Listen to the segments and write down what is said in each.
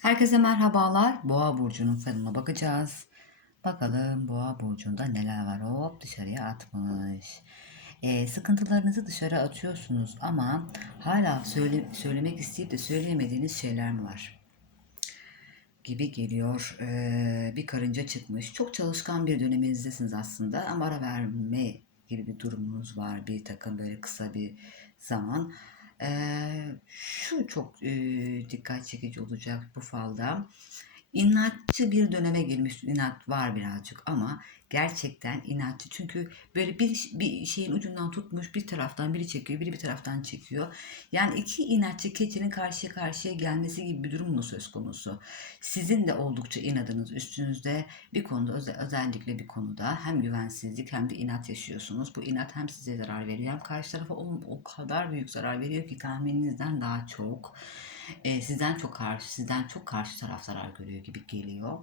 Herkese merhabalar. Boğa burcunun falına bakacağız. Bakalım Boğa burcunda neler var. Hop dışarıya atmış. Ee, sıkıntılarınızı dışarı atıyorsunuz ama hala söyle, söylemek isteyip de söyleyemediğiniz şeyler mi var? Gibi geliyor. Ee, bir karınca çıkmış. Çok çalışkan bir döneminizdesiniz aslında ama ara verme gibi bir durumunuz var. Bir takım böyle kısa bir zaman. Ee, şu çok e, dikkat çekici olacak bu falda. İnatçı bir döneme girmiş. İnat var birazcık ama gerçekten inatçı. Çünkü böyle bir, bir şeyin ucundan tutmuş bir taraftan biri çekiyor, biri bir taraftan çekiyor. Yani iki inatçı keçinin karşıya karşıya gelmesi gibi bir durum söz konusu? Sizin de oldukça inadınız üstünüzde bir konuda özel, özellikle bir konuda hem güvensizlik hem de inat yaşıyorsunuz. Bu inat hem size zarar veriyor hem karşı tarafa o, o kadar büyük zarar veriyor ki tahmininizden daha çok e, sizden çok karşı sizden çok karşı taraf zarar görüyor gibi geliyor.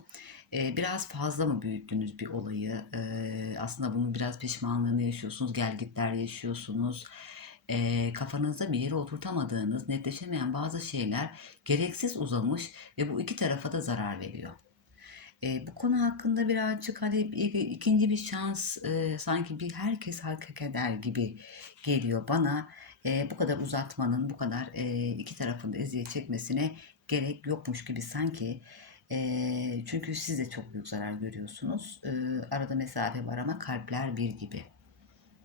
E, biraz fazla mı büyüttünüz bir olayı? E, aslında bunun biraz pişmanlığını yaşıyorsunuz, gelgitler yaşıyorsunuz. E, kafanızda bir yere oturtamadığınız, netleşemeyen bazı şeyler gereksiz uzamış ve bu iki tarafa da zarar veriyor. E, bu konu hakkında birazcık hani ikinci bir şans e, sanki bir herkes hak eder gibi geliyor bana e, bu kadar uzatmanın, bu kadar e, iki tarafında eziyet çekmesine gerek yokmuş gibi sanki. E, çünkü siz de çok büyük zarar görüyorsunuz. E, arada mesafe var ama kalpler bir gibi.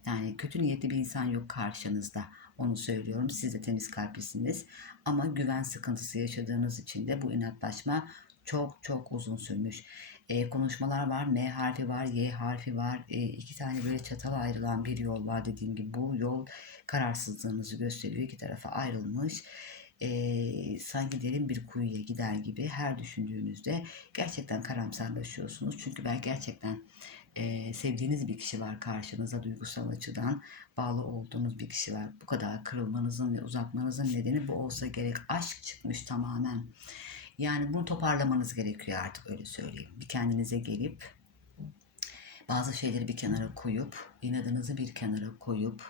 Yani kötü niyetli bir insan yok karşınızda. Onu söylüyorum. Siz de temiz kalplisiniz. Ama güven sıkıntısı yaşadığınız için de bu inatlaşma çok çok uzun sürmüş. E, konuşmalar var. M harfi var, Y harfi var. E, iki tane böyle çatala ayrılan bir yol var dediğim gibi. Bu yol kararsızlığınızı gösteriyor. İki tarafa ayrılmış. E, sanki derin bir kuyuya gider gibi her düşündüğünüzde gerçekten karamsarlaşıyorsunuz. Çünkü ben gerçekten e, sevdiğiniz bir kişi var karşınızda duygusal açıdan bağlı olduğunuz bir kişi var. Bu kadar kırılmanızın ve uzatmanızın nedeni bu olsa gerek. Aşk çıkmış tamamen. Yani bunu toparlamanız gerekiyor artık öyle söyleyeyim. Bir kendinize gelip bazı şeyleri bir kenara koyup inadınızı bir kenara koyup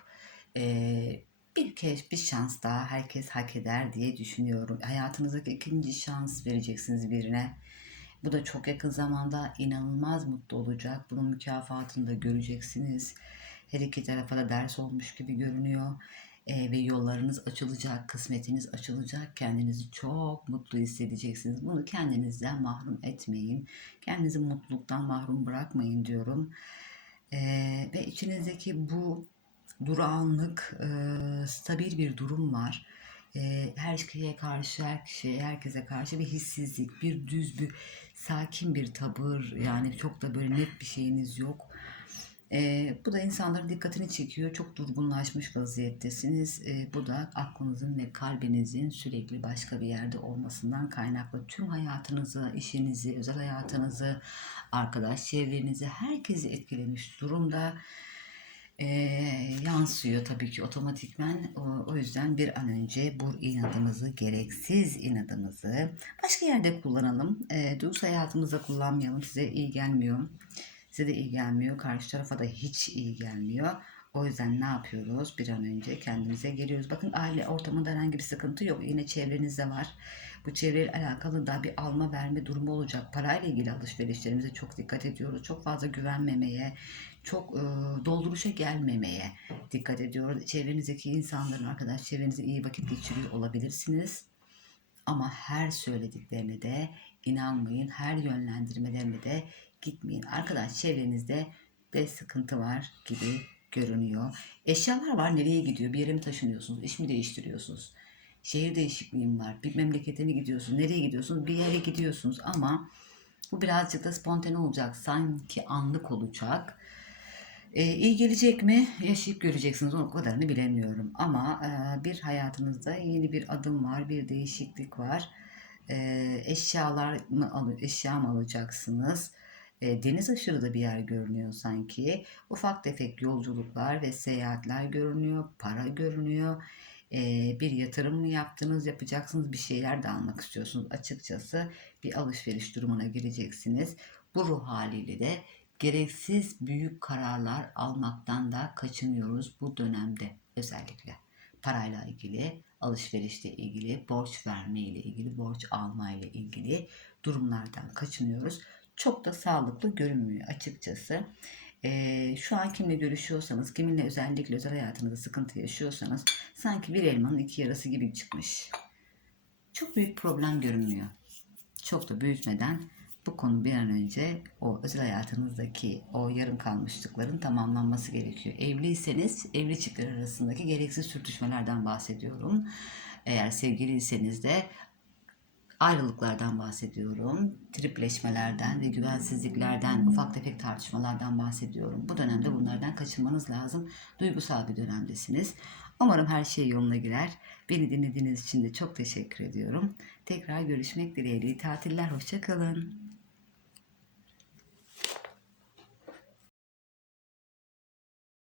e, bir kez bir şans daha herkes hak eder diye düşünüyorum. Hayatınızdaki ikinci şans vereceksiniz birine. Bu da çok yakın zamanda inanılmaz mutlu olacak. Bunun mükafatını da göreceksiniz. Her iki tarafa da ders olmuş gibi görünüyor ve yollarınız açılacak, kısmetiniz açılacak, kendinizi çok mutlu hissedeceksiniz. Bunu kendinizden mahrum etmeyin, kendinizi mutluluktan mahrum bırakmayın diyorum. E, ve içinizdeki bu durağanlık, e, stabil bir durum var. E, her şeye karşı, her kişiye, herkese karşı bir hissizlik, bir düz, bir sakin bir tavır. Yani çok da böyle net bir şeyiniz yok e, bu da insanların dikkatini çekiyor. Çok durgunlaşmış vaziyettesiniz. E, bu da aklınızın ve kalbinizin sürekli başka bir yerde olmasından kaynaklı. Tüm hayatınızı, işinizi, özel hayatınızı, arkadaş çevrenizi, herkesi etkilemiş durumda. E, yansıyor tabii ki otomatikmen. O, o yüzden bir an önce bu inadımızı, gereksiz inadımızı başka yerde kullanalım. E, duygusal hayatımızda kullanmayalım. Size iyi gelmiyor. Size de iyi gelmiyor. Karşı tarafa da hiç iyi gelmiyor. O yüzden ne yapıyoruz? Bir an önce kendimize geliyoruz. Bakın aile ortamında herhangi bir sıkıntı yok. Yine çevrenizde var. Bu çevreyle alakalı da bir alma verme durumu olacak. Parayla ilgili alışverişlerimize çok dikkat ediyoruz. Çok fazla güvenmemeye, çok e, dolduruşa gelmemeye dikkat ediyoruz. Çevrenizdeki insanların, arkadaş çevrenize iyi vakit geçiriyor olabilirsiniz. Ama her söylediklerine de inanmayın. Her yönlendirmelerine de gitmeyin. Arkadaş çevrenizde bir sıkıntı var gibi görünüyor. Eşyalar var nereye gidiyor? Bir yere mi taşınıyorsunuz? İş mi değiştiriyorsunuz? Şehir değişikliğim var. Bir memlekete mi gidiyorsunuz? Nereye gidiyorsunuz? Bir yere gidiyorsunuz ama bu birazcık da spontane olacak. Sanki anlık olacak. Ee, iyi gelecek mi? Yaşayıp göreceksiniz. O kadarını bilemiyorum. Ama e, bir hayatınızda yeni bir adım var. Bir değişiklik var. E, eşyalar mı, eşya mı alacaksınız? E, deniz aşırı da bir yer görünüyor sanki. Ufak tefek yolculuklar ve seyahatler görünüyor. Para görünüyor. E, bir yatırım mı yaptınız, yapacaksınız bir şeyler de almak istiyorsunuz. Açıkçası bir alışveriş durumuna gireceksiniz. Bu ruh haliyle de gereksiz büyük kararlar almaktan da kaçınıyoruz bu dönemde özellikle. parayla ilgili, alışverişle ilgili, borç verme ile ilgili, borç alma ile ilgili durumlardan kaçınıyoruz. Çok da sağlıklı görünmüyor açıkçası. Ee, şu an kimle görüşüyorsanız, kiminle özellikle özel hayatınızda sıkıntı yaşıyorsanız sanki bir elmanın iki yarısı gibi çıkmış. Çok büyük problem görünmüyor. Çok da büyütmeden bu konu bir an önce o özel hayatınızdaki o yarım kalmışlıkların tamamlanması gerekiyor. Evliyseniz evli çiftler arasındaki gereksiz sürtüşmelerden bahsediyorum. Eğer sevgiliyseniz de ayrılıklardan bahsediyorum. Tripleşmelerden ve güvensizliklerden, ufak tefek tartışmalardan bahsediyorum. Bu dönemde bunlardan kaçınmanız lazım. Duygusal bir dönemdesiniz. Umarım her şey yoluna girer. Beni dinlediğiniz için de çok teşekkür ediyorum. Tekrar görüşmek dileğiyle. İyi Tatiller, hoşçakalın.